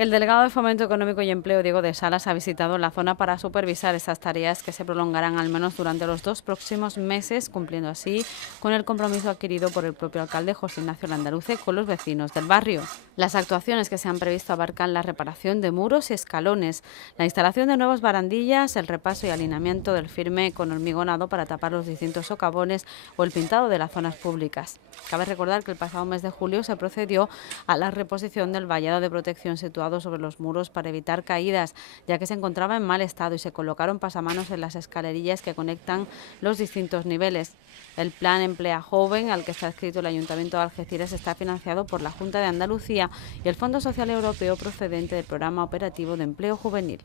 El delegado de Fomento Económico y Empleo, Diego de Salas, ha visitado la zona para supervisar estas tareas que se prolongarán al menos durante los 2 próximos meses, cumpliendo así con el compromiso adquirido por el propio alcalde José Ignacio Landaluce con los vecinos del barrio. Las actuaciones que se han previsto abarcan la reparación de muros y escalones, la instalación de nuevas barandillas, el repaso y alineamiento del firme con hormigonado para tapar los distintos socavones o el pintado de las zonas públicas. Cabe recordar que el pasado mes de julio se procedió a la reposición del vallado de protección situado sobre los muros para evitar caídas, ya que se encontraba en mal estado, y se colocaron pasamanos en las escalerillas que conectan los distintos niveles. El plan Emplea Joven, al que está adscrito el Ayuntamiento de Algeciras, está financiado por la Junta de Andalucía y el Fondo Social Europeo procedente del Programa Operativo de Empleo Juvenil.